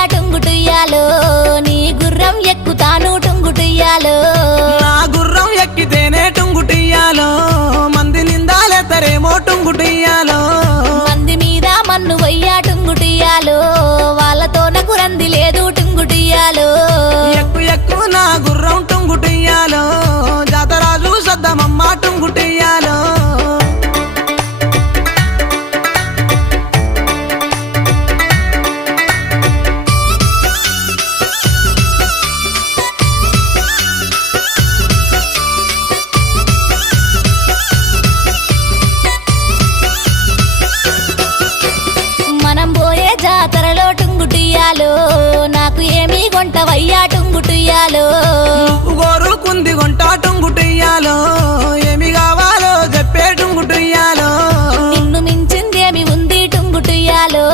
వయ్యా టుంగుటుయ్యాలో నీ గుర్రం ఎక్కుతాను టుంగుటుయ్యాలో నా గుర్రం ఎక్కితేనే టుంగుటియ్యాలో మంది నిందాలెత్తరేమో టుంగుటియ్యాలో మంది మీద మన్ను వయ్యా టుంగుటుయ్యాలో వాళ్ళతో నాకు రంది లేదు టుంగుటుయ్యాలో ఎక్కు ఎక్కు నా గుర్రం టుంగుటియ్యాలో జాతరాజు సద్దమమ్మ టుంగుటియ్యాలో మనం పోయే జాతరలో టుంగుటుయ్యాలో నాకు ఏమీ కొంటవయ్యా టుంగుటుయ్యాలో నువ్వు కోరుకుంది కొంట టుంగుటియ్యాలో ఏమి కావాలో చెప్పే టుంగుటియ్యాలో నిన్ను మించిందేమి ఉంది టుంగుటుయ్యాలో